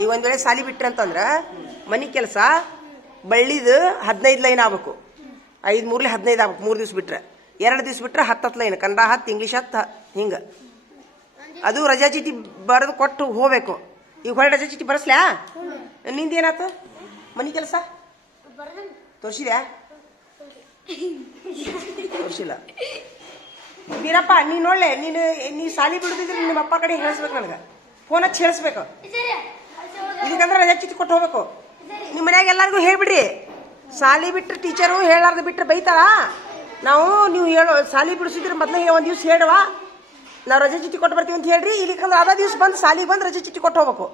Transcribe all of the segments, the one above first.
ಈಗ ಒಂದ್ ವೇಳೆ ಸಾಲಿ ಬಿಟ್ರೆ ಅಂತಂದ್ರ ಮನಿ ಕೆಲಸ ಬಳ್ಳಿದು ಹದಿನೈದು ಲೈನ್ ಆಗ್ಬೇಕು. ಐದು ಮೂರ್ಲಿ ಹದಿನೈದು ಆಗ್ಬೇಕು, ಮೂರು ದಿವ್ಸ ಬಿಟ್ರೆ. ಎರಡು ದಿವ್ಸ ಬಿಟ್ರೆ ಹತ್ತು ಲೈನ್, ಕನ್ನಡ ಹತ್ತು, ಇಂಗ್ಲೀಷ್ ಹತ್ತು ಹಿಂಗೆ. ಅದು ರಜಾ ಚೀಟಿ ಬರೆದು ಕೊಟ್ಟು ಹೋಗ್ಬೇಕು. ಈಗ ಹೊರ ರಜಾ ಚೀಟಿ ಬರೆಸ್ಲ್ಯಾ? ನಿಂದೇನಾಯ್ತು ಮನಿ ಕೆಲಸ? ತೋರಿಸಿದ್ಯಾ? ತೋರಿಸಿಲ್ಲ. ವೀರಪ್ಪ, ನೀನು ನೋಡ್ಲೆ, ನೀನು, ನೀ ಸಾಲಿ ಬಿಡುದಿದ್ರೆ ನಿಮ್ಮ ಅಪ್ಪ ಕಡೆ ಹೇಳಿಸ್ಬೇಕು ನನಗೆ. ಫೋನ್ ಹಚ್ಚಿ ಹೇಳಿಸ್ಬೇಕು. ಇದಕ್ಕಂದ್ರೆ ರಜಾ ಚೀಟಿ ಕೊಟ್ಟು ಹೋಗ್ಬೇಕು. ನಿಮ್ಮ ಮನ್ಯಾಗ ಎಲ್ಲರಿಗೂ ಹೇಳ್ಬಿಡ್ರಿ. ಸಾಲಿ ಬಿಟ್ಟರೆ ಟೀಚರು ಹೇಳಾರ್ದು ಬಿಟ್ಟರೆ ಬೈತಾರ. ನಾವು ನೀವು ಹೇಳೋ ಸಾಲಿ ಬಿಡಿಸಿದ್ರೆ ಮೊದಲೇ ಒಂದು ದಿವ್ಸ ಹೇಳುವ. ನಾವು ರಜೆ ಚೀಟಿ ಕೊಟ್ಟು ಬರ್ತೀವಿ ಅಂತ ಹೇಳ್ರಿ. ಇಲ್ಲಿಕಂದ್ರೆ ಅದ ದಿವ್ಸ ಬಂದು ಸಾಲಿಗೆ ಬಂದು ರಜೆ ಚೀಟಿ ಕೊಟ್ಟು ಹೋಗ್ಬೇಕು.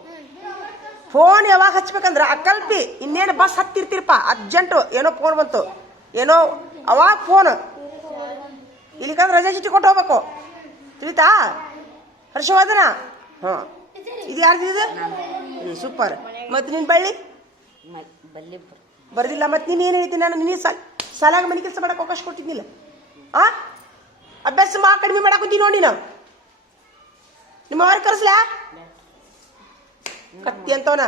ಫೋನ್ ಯಾವಾಗ ಹಚ್ಬೇಕಂದ್ರೆ ಅಕಲ್ಪಿ ಇನ್ನೇನು ಬಸ್ ಹತ್ತಿರ್ತೀರಪ್ಪ ಅರ್ಜೆಂಟು, ಏನೋ ಫೋನ್ ಬಂತು. ಏನೋ ಅವಾಗ ಫೋನ್. ಇಲ್ಲಿಕಂದ್ರೆ ರಜೆ ಚೀಟಿ ಕೊಟ್ಟು ಹೋಗ್ಬೇಕು. ತಿಳಿತಾ? ಹರ್ಷವರ್ಧನ? ಹಾಂ ಇದು ಯಾರ್ದು ಇದು? ಸೂಪರ್. ಮತ್ತು ನಿನ್ನ ಬಳ್ಳಿ? ಬಲ್ಲಿ ಬರ್ದಿಲ್ಲ. ಮತ್ತೆ ನೀನು ಏನು ಹೇಳ್ತೀನಿ ನಾನು ನೀನು ಸಾಲ ಸಾಲಾಗ ಮನೆ ಕೆಲಸ ಮಾಡಕ್ಕೆ ಅವಕಾಶ ಕೊಟ್ಟಿದ್ದಿಲ್ಲ ಆ? ಅಭ್ಯಾಸ ಮಾ ಕಡಿಮೆ ಮಾಡಕ್ಕೆ ಕುಂತೀನಿ ನೋಡಿ ನಾವು ನಿಮ್ಮ ಅವ್ರ ಕರೆಸ್ಲಾ? ಕತ್ತಿ ಅಂತವನ.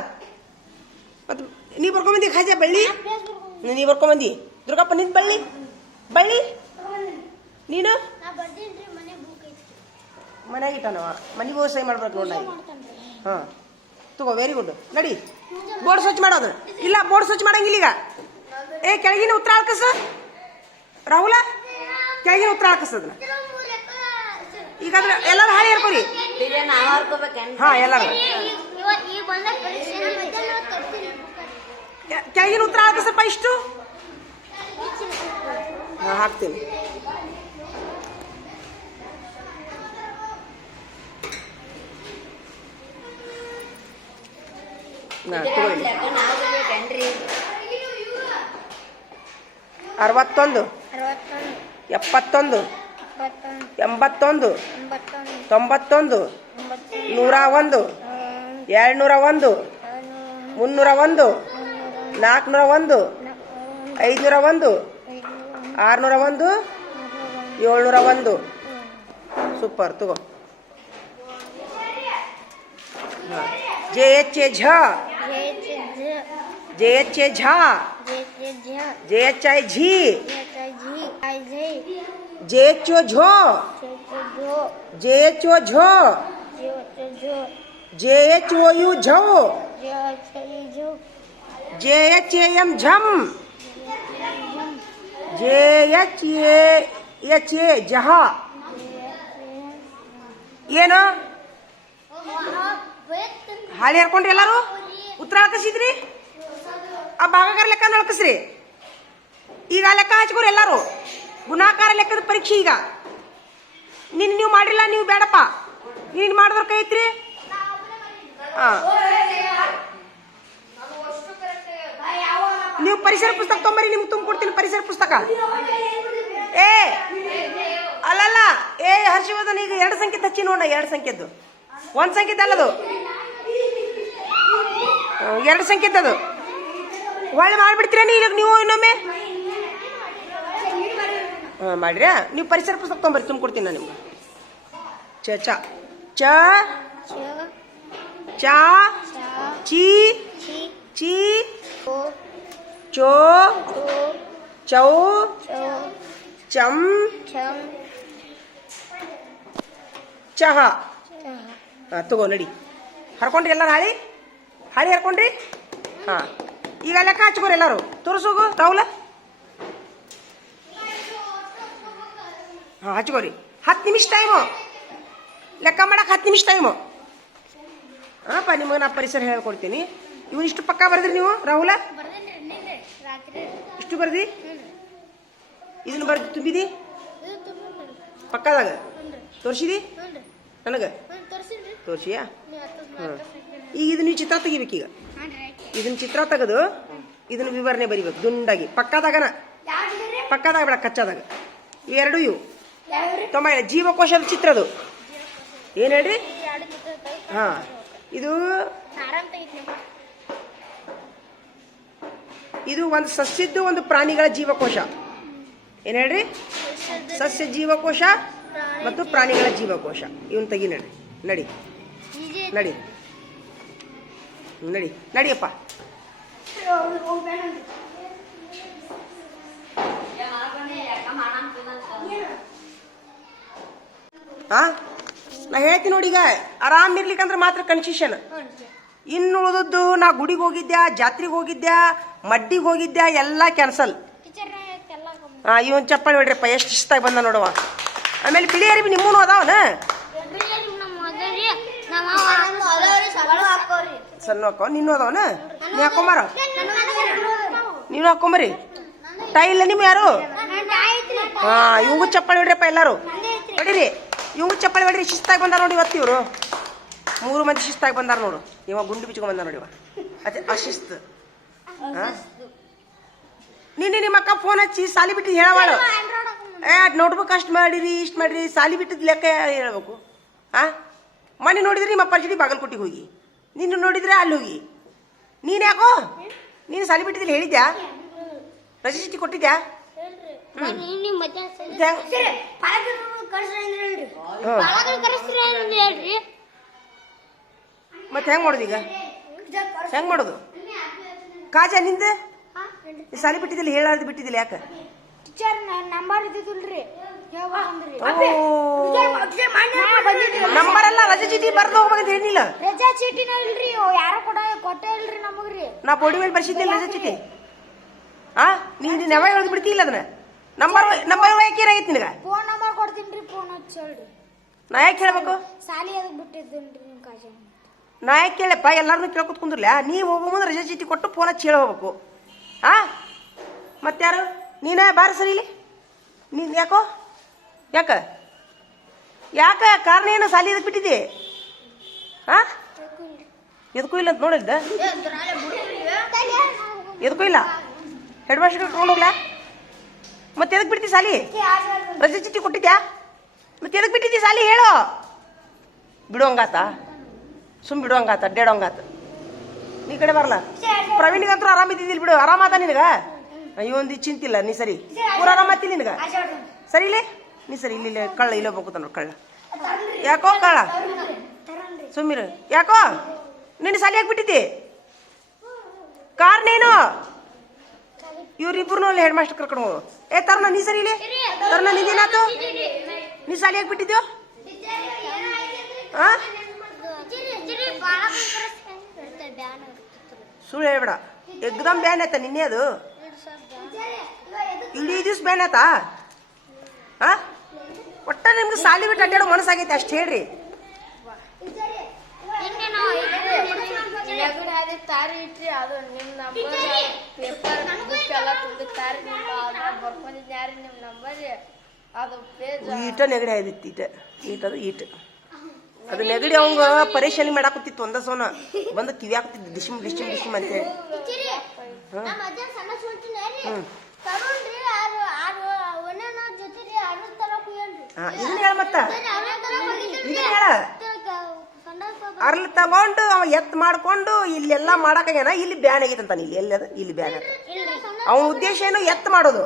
ಮತ್ತು ನೀ ಬರ್ಕೊಂಬಂದಿ ಖಾಜಾ ಬಳ್ಳಿ? ನೀ ಬರ್ಕೊಂಬಂದಿ ದುರ್ಗಪ್ಪ ನಿಂದ ಬಳ್ಳಿ? ಬಳ್ಳಿ? ನೀನು? ಮನ್ಯಾಗ ಇಟ್ಟಾನವ ಮನೆಗೆ ಹೋಗಿ ಸೈ ಮಾಡ್ಬೇಕು ನೋಡಿ ಹಾಂ. ತಗೋ ವೆರಿ ಗುಡ್ ನಡಿ. ಬೋರ್ಡ್ ಸ್ವಚ್ಛ ಮಾಡೋದು. ಇಲ್ಲ ಬೋರ್ಡ್ ಸ್ವಚ್ಛ ಮಾಡಂಗಿಲ್ಲ ಈಗ ಏ ಕೆಳಗಿನ ಉತ್ತರ ಹಾಕಸ ರಾಹುಲ ಕೆಳಗಿನ ಉತ್ತರ ಹಾಕಸದನ್ನ ಈಗ ಅದ್ರ ಎಲ್ಲರೂ ಹಾಳಿ ಹೇಳ್ಕೊರಿ ಹಾ ಎಲ್ಲರೂ. ಕೆಳಗಿನ ಉತ್ತರ ಹಾಕಸಪ್ಪ ಇಷ್ಟು? ಹಾಂ ಹಾಕ್ತೀನಿ ನಾ ತಗೊಳ್ಳಿ ನಾವ್ ಬರ್ಬೇಕೇನ್ರಿ ಅರವತ್ತೊಂದು. ಎಪ್ಪತ್ತೊಂದು. ಎಂಬತ್ತೊಂದು. ತೊಂಬತ್ತೊಂದು. ನೂರ ಒಂದು ಎರಡುನೂರ ಒಂದು ಮುನ್ನೂರ ಒಂದು ನಾಲ್ಕುನೂರ ಒಂದು ಐದುನೂರ ಒಂದು ಆರುನೂರ ಒಂದು ಏಳ್ನೂರ ಒಂದು ಸೂಪರ್ ತಗೋ. ಜೆ ಎಚ್ ಎ ಝ. ಜೆ ಎಚ್ ಎ ಝ ಜೆ ಎಚ್ ಐ ಝಿ ಜೆ ಎಚ್ ಒ ಝೋ ಜೆ ಎಚ್ ಒ ಝೋ ಜೆ ಎಚ್ ಒ ಯು ಝೌ J H A M ಝಮ್ J H A H A ಜಹ ಏನು ಹಾಳಿ ಹರ್ಕೊಂಡ್ರಿ ಎಲ್ಲಾರು ಉತ್ತರ ಹಾಕಿಸಿದ್ರಿ ಆ ಭಾಗಗಾರ ಲೆಕ್ಕ ನಡ್ಕಸ್ರಿ ಈಗ ಲೆಕ್ಕ ಹಚ್ಕೋರಿ ಎಲ್ಲರೂ. ಗುಣಾಕಾರ ಲೆಕ್ಕದ ಪರೀಕ್ಷೆ ಈಗ. ನಿನ್ ನೀವು ಮಾಡಿಲ್ಲ, ನೀವು ಬೇಡಪ್ಪ. ನೀನ್ ಮಾಡಿದ್ರ ಕೈ ಐತ್ರಿ? ಹಾ. ನೀವು ಪರಿಸರ ಪುಸ್ತಕ ತೊಂಬರಿ, ನಿಮ್ಗೆ ತುಂಬ ಕೊಡ್ತೀನಿ ಪರಿಸರ ಪುಸ್ತಕ. ಏ, ಅಲ್ಲಲ್ಲ, ಏ ಹರ್ಷವರ್ಧನ್, ಈಗ ಎರಡು ಸಂಖ್ಯೆ ಹಚ್ಚಿ ನೋಡ ಎರಡು ಸಂಖ್ಯೆದ್ದು. ಒಂದು ಸಂಖ್ಯೆ ಅಲ್ಲದು ಎರಡು ಎರಡು ಸಂಖ್ಯೆದದು ಹೊಳ್ಳಿ ಮಾಡ್ಬಿಡ್ತೀರಾ ಈಗ ನೀವು ಇನ್ನೊಮ್ಮೆ? ಹಾಂ, ಮಾಡ್ರಿ? ನೀವು ಪರಿಸರ ಪುಸ್ತಕ ತೊಗೊಂಬರ್ರಿ ತುಂಬ ಕೊಡ್ತೀನಿ ನಾನು ನಿಮ್ಗೆ. ಚ ಚ. ಚ. ಚ. ಚಿ. ಚಿ. ಚೋ. ಚೌ. ಚಂ. ಚಹಾ. ಹಾಂ, ತಗೋ, ನಡಿ. ಹರ್ಕೊಂಡ್ರಿ ಎಲ್ಲ ಹಾಳಿ? ಹಾಳಿ ಹರ್ಕೊಂಡ್ರಿ? ಹಾಂ. ಈಗ ಲೆಕ್ಕ ಹಚ್ಕೋರಿ ಎಲ್ಲರೂ. ತೋರಿಸೋಗು ರಾಹುಲ. ಹಾಂ ಹಚ್ಕೋರಿ. ಹತ್ತು ನಿಮಿಷ ಟೈಮು ಲೆಕ್ಕ ಮಾಡಕ್ಕೆ ಹತ್ತು ನಿಮಿಷ ಟೈಮು ಹಾಂಪ್ಪ ನಿಮಗೆ ನಾ ಪರಿಸರ ಹೇಳ್ಕೊಡ್ತೀನಿ. ಇವು ಇಷ್ಟು ಪಕ್ಕ ಬರ್ದ್ರಿ ನೀವು ರಾಹುಲ? ಇಷ್ಟು ಬರ್ದಿ? ಇದನ್ನ ಬರ್ದು ತುಂಬಿದಿ? ಪಕ್ಕದಾಗ. ತೋರಿಸಿದಿ? ನನಗೆ? ತೋರಿಸಿಯಾ? ಹಾಂ ಈಗ ಇದು ನೀವು ಚಿತ್ರ ತೆಗಿಬೇಕೀಗ. ಇದನ್ನ ಚಿತ್ರ ತೆಗೆದು ಇದನ್ನ ವಿವರಣೆ ಬರಿಬೇಕು ದುಂಡಾಗಿ. ಪಕ್ಕದಾಗನ. ಪಕ್ಕದಾಗ ಬೇಡ ಕಚ್ಚಾದಾಗ. ಇವೆರಡು ಇವು. ತೊಂಬ ಜೀವಕೋಶದ ಚಿತ್ರದು. ಏನು ಹೇಳ್ರಿ? ಹಾಂ. ಇದು ಇದು ಒಂದು ಸಸ್ಯದ್ದು ಒಂದು ಪ್ರಾಣಿಗಳ ಜೀವಕೋಶ. ಏನು ಹೇಳ್ರಿ? ಸಸ್ಯ ಜೀವಕೋಶ ಮತ್ತು ಪ್ರಾಣಿಗಳ ಜೀವಕೋಶ. ಇವನ್ ತೆಗಿ ನಡಿ. ನಡಿ. ನಡಿ. ನಡಿ, ನಡಿಯಪ್ಪ. ಹಾ ನಾ ಹೇಳ್ತೀನಿ ನೋಡಿ ಈಗ, ಆರಾಮ್ ಇರ್ಲಿಕ್ಕಂದ್ರೆ ಮಾತ್ರ ಕನ್ಸಿಷನ್ ಇನ್ನು ಉಳಿದದ್ದು ನಾ ಗುಡಿಗೆ ಹೋಗಿದ್ದೆ ಜಾತ್ರೆಗೆ ಹೋಗಿದ್ದೆ ಮಡ್ಡಿಗೆ ಹೋಗಿದ್ದೆ ಎಲ್ಲ ಕ್ಯಾನ್ಸಲ್ ಹಾ ಇವನ್ ಚಪ್ಪಲಿ ಹೊಡ್ರಿಪ್ಪ, ಎಷ್ಟು ಇಷ್ಟಾಗಿ ಬಂದ ನೋಡುವ ಆಮೇಲೆ ಬಿಳಿ ಅರಿವಿ ನಿಮ್ಮೂ ಅದಾವನ ಸಣ್ಣ ಹಾಕೋ ನಿನ್ನೂ ಅದಾವನ? ನೀ ಹಾಕೊಂಬಾರ ನೀನು ಹಾಕೊಂಬರಿ ಟೈ ಇಲ್ಲ ನಿಮ್ಮ ಯಾರು? ಹಾ, ಇವಂಗೂ ಚಪ್ಪಲಿ ಹೊಡ್ರಿಪ್ಪ ಎಲ್ಲಾರು. ಹೊಡಿರಿ ಇವು ಚಪ್ಪಲಿ ಹೊಡ್ರಿ, ಶಿಸ್ತಾಗಿ ಬಂದಾರ ನೋಡಿ ಇವತ್ತು ಇವರು. ಮೂರು ಮಂದಿ ಶಿಸ್ತಾಗಿ ಬಂದಾರ ನೋಡು. ಇವ ಗುಂಡು ಬಿಚ್ಕೊಂಡ್ ಬಂದಾರ ನೋಡಿ ಇವ. ಅದೇ ಅಶಿಸ್ತು. ಹಾಂ? ನಿನ್ನೆ ನಿಮ್ಮ ಅಕ್ಕ ಫೋನ್ ಹಚ್ಚಿ ಸಾಲಿ ಬಿಟ್ಟು ಹೇಳವಾಳು ಏ ನೋಟ್ಬುಕ್ ಅಷ್ಟು ಮಾಡಿರಿ, ಇಷ್ಟು ಮಾಡಿರಿ, ಸಾಲಿ ಬಿಟ್ಟಿದ್ ಲೆಕ್ಕ ಹೇಳ್ಬೇಕು. ಹಾ? ಮನೆ ನೋಡಿದ್ರೆ ನಿಮ್ಮ ಜಿಡಿ ಬಾಗಲಕೋಟಿಗೆ ಹೋಗಿ. ನಿನ್ನ ನೋಡಿದ್ರೆ ಅಲ್ಲಿ ಹೋಗಿ. ನೀನು ಯಾಕೋ? ನೀನು ಸಾಲಿ ಬಿಟ್ಟಿದ್ದಿಲ್ಲ ಹೇಳಿದ್ಯಾ? ರಜೆ ಚೀಟಿ ಕೊಟ್ಟಿದ್ಯಾ ಮತ್ತೆ ಹೆಂಗ್ ಮಾಡೋದು ಈಗ ಹೆಂಗ್ ಮಾಡೋದು? ಕಾಜ ನಿಂದ? ಸಾಲಿ ಬಿಟ್ಟಿದ್ದಿಲ್ಲ ಹೇಳಾರ್ದು ಬಿಟ್ಟಿದ್ದಿಲ್ಲ ಯಾಕೆ? ಟೀಚರ್ ನಂಬರ್ ಇದ್ದಿದ್ದಿಲ್ರಿ ನಂಬರ್ ಅಲ್ಲ ರಜೆ ಚೀಟಿ ಬರ್ದು ಹೋಗ್ಬೇಕಂತ ಹೇಳಿಲ್ಲ. ರಜಾ ಚೀಟಿನ ಇಲ್ರಿ ಯಾರು ಕೊಡ ಕೊಟ್ಟೆ ಇಲ್ರಿ ನಮಗ್ರಿ. ನಾ ಬೋಡಿ ಮೇಲೆ ಬರ್ಸಿದ್ದಿಲ್ಲ ರಜೆ ಚೀಟಿ. ಆ ನೀನು ಯಾವಾಗ ಹೇಳ್ದು ಬಿಡ್ತಿಲ್ಲ ಅದನ್ನ. ನಂಬರ್ ನಂಬರ್ ಯಾಕೆ ಏನಾಗೈತಿ ನಿನಗ? ಫೋನ್ ನಂಬರ್ ಕೊಡ್ತೀನಿ ಫೋನ್ ಹಚ್ಚಿ ಹೇಳ್ರಿ. ನಾ ಯಾಕೆ ಹೇಳ್ಬೇಕು? ಸಾಲಿ ಅದಕ್ಕೆ ಬಿಟ್ಟಿದ್ದೇನ್ರಿ ನಿಮ್ಮ ಕಾಜ ನಾ ಯಾಕೆ ಕೇಳಪ್ಪ ಎಲ್ಲಾರನ್ನೂ ಕೇಳ್ಕೊತ ಕುಂದ್ರಲ್ಲ ನೀ ಹೋಗೋ ಮುಂದೆ ರಜೆ ಚೀಟಿ ಕೊಟ್ಟು ಫೋನ್ ಹಚ್ಚಿ ಹೇಳ್ಬೇಕು ಆ? ಮತ್ತಾರು ನೀನೇ ಬಾರ ಸರಿ ಇಲ್ಲಿ. ನೀನು ಯಾಕೋ? ಯಾಕ? ಯಾಕ ಕಾರಣ ಏನು? ಸಾಲಿ ಇದಕ್ಕೆ ಬಿಟ್ಟಿದ್ದಿ? ಹಾಂ? ಎದಕ್ಕೂ ಇಲ್ಲ ಅಂತ ನೋಡಿದ್ದ? ಎದಕ್ಕೂ ಇಲ್ಲ ಹೆಡ್ ಮಾಸ್ಟರ್ ತೊಗೊಂಡೋಗ್ಲ ಮತ್ತೆ ಎದಕ್ಕೆ ಬಿಡ್ತಿ ಸಾಲಿ? ರಜೆ ಚೀಟಿ ಕೊಟ್ಟಿದ್ಯಾ? ಮತ್ತೆ ಎದಕ್ಕೆ ಬಿಟ್ಟಿದ್ದಿ ಸಾಲಿ? ಹೇಳೋ. ಬಿಡೋಂಗಾತ ಸುಮ್ ಬಿಡೋಂಗಾತ ಅಡ್ಡಾಡೋಂಗಾತ. ನೀ ಕಡೆ ಬರಲ್ಲ ಪ್ರವೀಣಿಗಂತೂ ಆರಾಮಿದ್ದಿದ್ದಿಲ್ಲ ಬಿಡು. ಆರಾಮಾತ ನಿನಗ? ಇವೊಂದು ಚಿಂತಿಲ್ಲ, ನೀ ಸರಿ. ಪೂರ ಆರಾಮಾತಿಲ್ಲ ನಿನಗ? ಸರಿ ಇಲ್ಲೇ? ನೀ ಇಲ್ಲಿ ಕಳ್ಳ, ಇಲ್ಲೇ ಹೋಗ್ತಾನ ನೋಡಿ, ಕಳ್ಳ. ಯಾಕೋ ಕಳ್ಳ? ಸುಮ್ಮಿರು ಯಾಕೋ? ನಿನ್ನ ಸಾಲಿ ಹಾಕ್ಬಿಟ್ಟಿದ್ದಿ? ಕಾರ್ ಕಾರಣ ಏನು? ಇವ್ರಿಬ್ರು ಅಲ್ಲಿ ಹೆಡ್ ಮಾಸ್ಟರ್ ಕರ್ಕೊಂಡು ಹೋಗು. ಏ ತರ್ನ ನೀ ಸರಿ ಇಲ್ಲಿ? ತರ್ನ ನಿಂದೇನಾತು ನೀ ಸಾಲಿ ಹಾಕ್ಬಿಟ್ಟಿದ್ಯೋ? ಹಾಂ ಸುಳ್ಳು ಹೇಳ್ಬೇಡ. ಎಕ್ದಮ್ ಬ್ಯಾನ್ ಆಯ್ತಾ ನಿನ್ನೆ ಅದು? ಇಡೀ ದಿವ್ಸ ಬ್ಯಾನ್ ಆಯ್ತಾ? ಆ? ನಿಮ್ಗೆ ಸಾಲಿ ಬಿಟ್ಟು ಅಡ್ಡಾಡೋ ಮನಸ್ಸಾಗೈತೆ ಅಷ್ಟು ಹೇಳ್ರಿ. ಈಟ ನೆಗಡಿ ಆಯ್ತಿತ್ತು ಈಟ. ಈಟ ಅದು ಈಟ. ಅದು ನೆಗಡಿ ಅವಂಗ ಪರೇಶಾನಿ ಮಾಡಾಕತ್ತಿತ್ತು ಒಂದ ಸೋನ. ಬಂದು ಕಿವಿಯಾಕತ್ತಿದ್ದು ಡಿಶಿಮ್ ಡಿಶಿಮ್ ಡಿಶಿಮ್ ಅಂತೇಳಿ. ಹ್ಮ್. ಇದನ್ನ ಹೇಳ ಮತ್ತ. ಇದನ್ನ ಹೇಳ. ಅರ್ಲ್ ತಗೊಂಡು ಅವ ಎತ್ ಮಾಡ್ಕೊಂಡು ಇಲ್ಲೆಲ್ಲ ಮಾಡಾಕೇನ ಇಲ್ಲಿ ಬ್ಯಾನ್ ಆಗೈತಂತಾನ ಇಲ್ಲಿ ಎಲ್ಲಿ ಅದು? ಇಲ್ಲಿ ಬ್ಯಾನ್ ಅವನ ಉದ್ದೇಶ ಏನು? ಎತ್ ಮಾಡೋದು.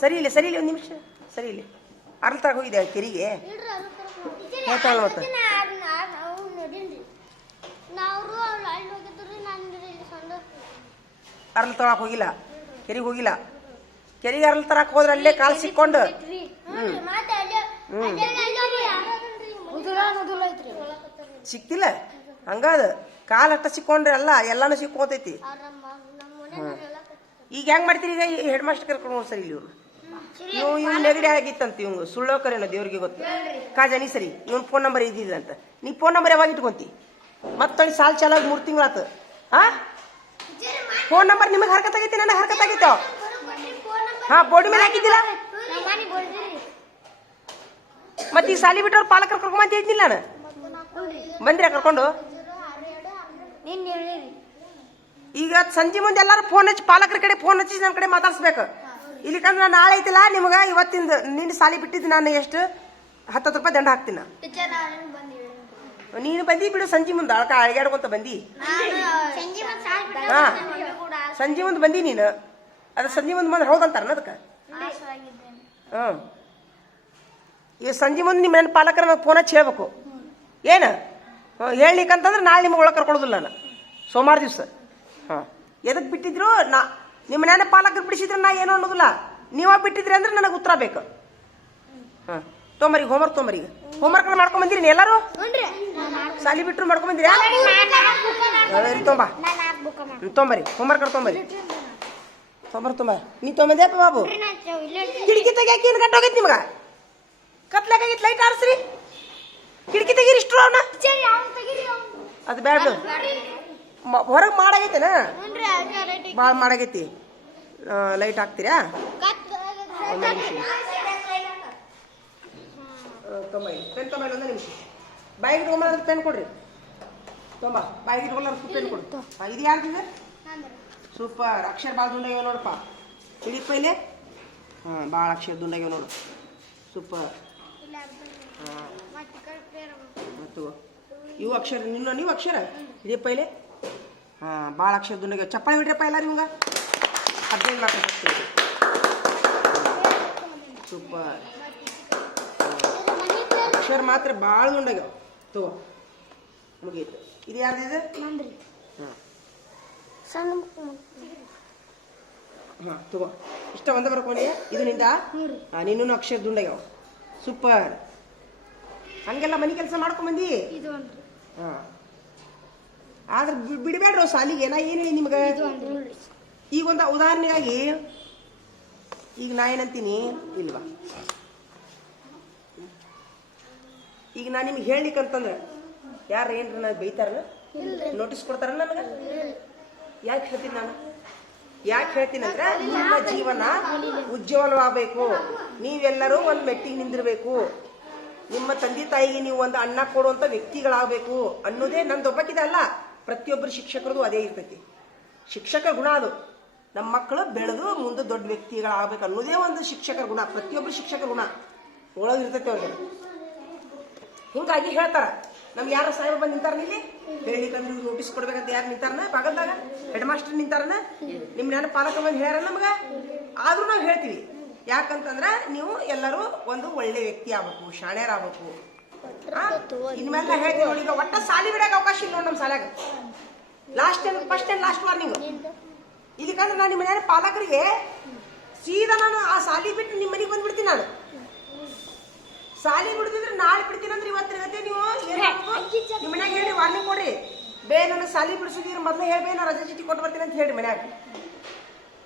ಸರಿ ಇಲ್ಲಿ ಸರಿ ಇಲ್ಲಿ ಒಂದು ನಿಮಿಷ. ಸರಿ ಇಲ್ಲಿ. ಅರ್ಲ್ ತಗ ಹೋಗಿದೆ ಕೆರಿಗೆ? ಹೇಳ್ತಾಳ ಮತ್ತೆ. ಇಲ್ಲಿ ಅರ್ಲ್ ತಗೊಳಕ್ ಹೋಗಿಲ್ಲ. ಕೆರಿಗೆ ಹೋಗಿಲ್ಲ. ಕೆರಿಗೆ ಅರ್ಲ್ ತರಕ್ ಹೋದ್ರೆ ಅಲ್ಲೇ ಕಾಲು ಸಿಕ್ಕೊಂಡು. ಸಿಕ್ತಿಲ್ಲ. ಹಂಗದ ಕಾಲು ಅಟ್ಟ ಸಿಕ್ಕೊಂಡ್ರೆ ಅಲ್ಲ ಎಲ್ಲಾನು ಸಿಕ್ಕೋತೈತಿ. ಈಗ ಹೆಂಗ್ ಮಾಡ್ತೀರಿ ಈಗ ಹೆಡ್ ಮಾಸ್ಟರ್ ಕರ್ಕೊಂಡು ಸರಿ ಇಲ್ಲಿ ಇವ್ ಇವ್ ನೆಗಡಿ ಆಗಿತ್ತಂತ ಇವ್ ಸುಳ್ಳೋ ಕರೆನೋ ದೇವ್ರಿಗೆ ಗೊತ್ತು. ಕಾಜಾನಿ ಸರಿ. ಇವನ್ ಫೋನ್ ನಂಬರ್ ಇದ್ದಿದ್ದಂತ ನೀ ಫೋನ್ ನಂಬರ್ ಯಾವಾಗ ಇಟ್ಕೊಂತಿ? ಮತ್ತೊಂದು ಸಾಲ್ ಚಾಲಾಗಿ ಮೂರು ತಿಂಗಳಾತು ಆ? ಫೋನ್ ನಂಬರ್ ನಿಮಗೆ ಹರಕತ್ ಆಗೈತಿ, ನನಗೆ ಹರಕತ್ ಹಾ, ಬೋರ್ಡ್ ಮೇಲೆ ಹಾಕಿದ್ದಿಲ್ಲ ಮತ್ತೆ ಈ ಸಾಲಿ ಬಿಟ್ಟವ್ರು ಪಾಲಕರು ಕರ್ಕೊಂಡ್ ಅಂತ ಹೇಳ್ತಿಲ್ಲ ನಾನು. ಬಂದ್ರೆ ಕರ್ಕೊಂಡು? ಈಗ ಸಂಜೆ ಮುಂದೆ ಎಲ್ಲಾರು ಫೋನ್ ಹಚ್ಚಿ, ಪಾಲಕರ ಕಡೆ ಫೋನ್ ಹಚ್ಚಿ ನನ್ನ ಕಡೆ ಮಾತಾಡ್ಸ್ಬೇಕು. ಇಲ್ಲಿಕಂದ್ರೆ ನಾನು ನಾಳೆ ಐತಿಲ್ಲ, ನಿಮ್ಗೆ ಇವತ್ತಿಂದ ನಿನ್ನ ಸಾಲಿ ಬಿಟ್ಟಿದ್ದು ನಾನು ಎಷ್ಟು? ಹತ್ತತ್ತು ರೂಪಾಯಿ ದಂಡ ಹಾಕ್ತೀನಿ. ನಾನು. ಬಂದಿ ಬಿಡು, ಸಂಜೆ ಮುಂದೆ ಅಳ್ಕ ಅಳಗ್ಯಾಡ್ಕೊಂತ ಬಂದಿ. ಹಾ, ಸಂಜೆ ಮುಂದೆ ಬಂದಿ ನೀನು. ಅದು ಸಂಜೆ ಮುಂದೆ ಬಂದ್ರೆ ಹೌದಂತಾರ ಅದಕ್ಕೆ? ಹ್ಞೂ ಈ ಸಂಜೆ ಮುಂದೆ ನಿಮ್ಮ ಮನೆ ಪಾಲಕರ ಫೋನ್ ಹಚ್ಚಿ ಹೇಳ್ಬೇಕು. ಏನು? ಹೇಳಲಿಕ್ಕಂತಂದ್ರೆ ನಾಳೆ ನಿಮ್ಗೆ ಒಳಗೆ ಕರ್ಕೊಳೋದಿಲ್ಲ ನಾನು. ಸೋಮವಾರ ದಿವಸ. ಹಾಂ ಎದಕ್ಕೆ ಬಿಟ್ಟಿದ್ರು? ನಾ ನಿಮ್ಮ ಮನೆ ಪಾಲಕರು ಬಿಡಿಸಿದ್ರೆ ನಾ ಏನು ಅನ್ನೋದಿಲ್ಲ. ನೀವ ಬಿಟ್ಟಿದ್ರಿ ಅಂದ್ರೆ ನನಗೆ ಉತ್ತರ ಬೇಕು. ಹಾಂ ತೊಂಬರಿ ಹೋಮ್ವರ್ಕ್ ಈಗ ಹೋಮ್ವರ್ಕ್ ಮಾಡ್ಕೊಂಬಂದಿರಿ ನೀ ಎಲ್ಲರೂ? ಸಾಲಿ ಬಿಟ್ಟರು ಮಾಡ್ಕೊಂಡ್ ಬಂದಿರಿ ತೊಂಬ. ತೊಂಬರಿ. ಹೋಮ್ವರ್ಕ್ ತೊಂಬರಿ. ತೊಂಬರ್ ತುಂಬ. ನೀ ತೊಂಬಂದ್ಯಪ್ಪ ಬಾಬು. ಕಿಟಕಿ ತೆಗಿಯಾಕಿ ಏನು ಗಂಟೆ ಹೋಗೈತಿ ನಿಮ್ಗೆ? ಕತ್ಲಾಕಾಗಿತ್ತು ಲೈಟ್ ಆರಿಸ್ರಿ. ಕಿಟಕಿ ತೆಗೀರಿ ಇಷ್ಟು ಅವನ? ಅದು ಬೇಡ. ಹೊರಗೆ ಮಾಡಾಗೈತೆನ? ಭಾಳ ಮಾಡಾಗೈತಿ. ಲೈಟ್ ಹಾಕ್ತೀರಾ? ಒಂದು ತೊಂಬೈ ಪೆನ್ ತೊಂಬೈ ಒಂದು ನಿಮಿಷ ಬಾಯಿಗೆ ಇಟ್ಕೊಂಬಂದ್ರೆ ಪೆನ್ ಕೊಡ್ರಿ. ತೊಂಬ ಬಾಯಿಗೆ ಇಟ್ಕೊಳ್ಳೋರು ಪೆನ್ ಕೊಡು ಇದು ಯಾರ್ದಿದೆ ಸೂಪರ್. ಅಕ್ಷರ ಭಾಳ ದುಂಡಾಗ್ಯಾವ ನೋಡಪ್ಪ. ಹಿಡಿ ಪೈಲೆ ಹಾಂ ಭಾಳ ಅಕ್ಷರ ದುಂಡಾಗ್ಯಾವ ನೋಡು. ಸೂಪರ್. ಹಾಂ. ಮತ್ತು ಇವು. ಅಕ್ಷರ ನಿನ್ನ ನೀವು ಅಕ್ಷರ? ಹಿಡಿ ಪೈಲೆ ಹಾಂ ಭಾಳ ಅಕ್ಷರ ದುಂಡಾಗ್ಯಾವ ಚಪ್ಪಾಳೆ ಬಿಡ್ರಪ್ಪ ಎಲ್ಲ ನಿಮ್ಗೆ ಹದಿನೈದು ಹಾಕ್ತೀವಿ ಸೂಪರ್. ಅಕ್ಷರ ಮಾತ್ರ ಭಾಳ ದುಂಡಾಗ್ಯಾವ ತಗೋ. ಮುಗೀತು. ಇದು ಯಾರ್ದಿದೆ ಹಾಂ. ಸಣ್ಣ ಹಾಂ ತಗೋ. ಇಷ್ಟ ಒಂದ ಬರ್ಕೊಂಡಿ ಇದು ನಿಂದ? ಹಾಂ ನಿನ್ನೂ ಅಕ್ಷರ ದುಂಡಾಗ್ಯಾವ. ಸೂಪರ್. ಹಂಗೆಲ್ಲ ಮನೆ ಕೆಲಸ ಮಾಡ್ಕೊಂಬಂದಿ ಹಾಂ. ಆದ್ರೆ ಬಿಡಬೇಡ್ರೋ ಬಿಡ್ಬೇಡ್ರೋ ಸಾಲಿಗೆ? ನಾ ಏನು ಹೇಳಿ ನಿಮ್ಗೆ? ಈಗ ಒಂದು ಉದಾಹರಣೆಯಾಗಿ ಈಗ ನಾ ಏನಂತೀನಿ? ಇಲ್ವಾ? ಈಗ ನಾ ನಿಮ್ಗೆ ಹೇಳ್ಲಿಕ್ಕಂತಂದ್ರೆ ಯಾರು ಏನ್ರಿ ನಾನು ಬೈತಾರಲ್ಲ ನೋಟಿಸ್ ಕೊಡ್ತಾರ ನನಗೆ? ಯಾಕೆ ಹೇಳ್ತೀನಿ ನಾನು? ಯಾಕೆ ಹೇಳ್ತೀನಿ ಅಂದ್ರೆ ನಿಮ್ಮ ಜೀವನ ಉಜ್ವಲವಾಗಬೇಕು. ನೀವೆಲ್ಲರೂ ಒಂದು ಮೆಟ್ಟಿಗೆ ನಿಂದಿರಬೇಕು. ನಿಮ್ಮ ತಂದೆ ತಾಯಿಗೆ ನೀವು ಒಂದು ಅನ್ನ ಕೊಡುವಂಥ ವ್ಯಕ್ತಿಗಳಾಗಬೇಕು ಅನ್ನೋದೇ ನಂದೊಬ್ಬಕ್ಕಿದೆ ಅಲ್ಲ. ಪ್ರತಿಯೊಬ್ಬರು ಶಿಕ್ಷಕರದು ಅದೇ ಇರ್ತೈತಿ. ಶಿಕ್ಷಕ ಗುಣ ಅದು. ನಮ್ಮ ಮಕ್ಕಳು ಬೆಳೆದು ಮುಂದೆ ದೊಡ್ಡ ವ್ಯಕ್ತಿಗಳಾಗಬೇಕು ಅನ್ನೋದೇ ಒಂದು ಶಿಕ್ಷಕರ ಗುಣ. ಪ್ರತಿಯೊಬ್ಬರು ಶಿಕ್ಷಕರ ಗುಣ. ಒಳಗಿರ್ತೈತೆ ಅವ್ರಿಗೆ. ಹಿಂಗಾಗಿ ಹೇಳ್ತಾರ. ನಮ್ಗೆ ಯಾರು ಸಾಹೇಬ್ ಬಂದು ನಿಂತಾರ ಇಲ್ಲಿ ಹೇಳಿಕಂದ್ರೆ ನೋಟಿಸ್ ಕೊಡ್ಬೇಕಂತ ಯಾರು ನಿಂತಾರನ? ಭಾಗದಾಗ ಹೆಡ್ ಮಾಸ್ಟರ್ ನಿಂತಾರನ? ನಿಮ್ ನೆನ ಪಾಲಕ ಬಂದು ಹೇಳ್ಯಾರ ನಮ್ಗ? ಆದ್ರೂ ನಾವು ಹೇಳ್ತೀವಿ. ಯಾಕಂತಂದ್ರ ನೀವು ಎಲ್ಲರೂ ಒಂದು ಒಳ್ಳೆ ವ್ಯಕ್ತಿ ಆಗ್ಬೇಕು, ಶಾಣ್ಯರ್ ಆಗ್ಬೇಕು. ಆ? ಇನ್ಮೇಲೆ ಹೇಳ್ತೀವಿ ನೋಡಿ, ಈಗ ಒಟ್ಟ ಸಾಲಿ ಬಿಡಕ್ಕೆ ಅವಕಾಶ ಇಲ್ಲ ನೋಡಿ ನಮ್ಮ ಸಾಲ್ಯಾಗ. Last time first time last warning ಇಲ್ಲಿಕಂದ್ರೆ ನಾನು ನಿಮ್ಮ ಮನೆಯ ಪಾಲಕರಿಗೆ ಸೀದಾ ನಾನು ಆ ಸಾಲಿ ಬಿಟ್ಟು ನಿಮ್ಮ ಮನೆಗೆ ಬಂದ್ಬಿಡ್ತೀನಿ ನಾನು. ಸಾಲಿ ಬಿಡ್ತಿದ್ರೆ ನಾಳೆ ಬಿಡ್ತೀನಿ ಅಂದ್ರೆ ಇವತ್ತಿನ ಗತಿ ನೀವು? ನಿಮ್ಮ ಮನ್ಯಾಗ ಹೇಳಿ ವಾರ್ನಿಂಗ್ ಕೊಡ್ರಿ. ಬೇ ನನ್ನ ಸಾಲಿ ಬಿಡಿಸಿದ್ರೆ ಮೊದಲೇ ಹೇಳ್ಬೇ ನಾ ರಜೆ ಚೀಟಿ ಕೊಟ್ಟು ಬರ್ತೀನಿ ಅಂತ ಹೇಳಿ ಮನ್ಯಾಗ.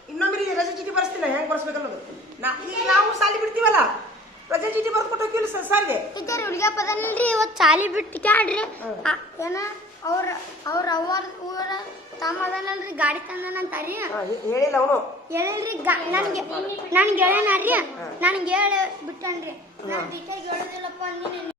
ಇನ್ನೊಮ್ಮೆ ರಜೆ ಚೀಟಿ ಬರ್ಸ್ತಿಲ್ಲ ಹೆಂಗ್ ಬರ್ಸ್ಬೇಕು ಅನ್ನೋದು ನಾ ಈಗ ನಾವು ಸಾಲಿ ಬಿಡ್ತೀವಲ್ಲ ರಜೆ ಚೀಟಿ ಬರ್ದು ಕೊಟ್ಟು ಹೋಗಿಲ್ಲ ಸರ್ ಸರ್ಗೆ? ಇದ್ದಾರೆ ಹುಡುಗ ಪದನ್ರಿ ಇವತ್ತು ಶಾಲಿ ಬಿಟ್ಟು ಕ್ಯಾಡ್ರಿ ಏನ ಅವ್ರ ಅವ್ರ ಅವ್ರ ಊರ ತಮ್ಮ ಅದನಲ್ರಿ ಗಾಡಿ ತಂದನಂತಾರಿ ಹೇಳಿಲ್ಲ ಅವನು. ಹೇಳಿಲ್ರಿ ನನ್ಗೆ ನನ್ ಹೇಳೇನಾರಿ ನನ್ಗೆ ಹೇಳಿ ಬಿಟ್ಟನ್ರಿ. ನಾನು ಟೀಚರ್ಗೆ ಹೇಳೋದಿಲ್ಲಪ್ಪ ಅಂದಿನಿ.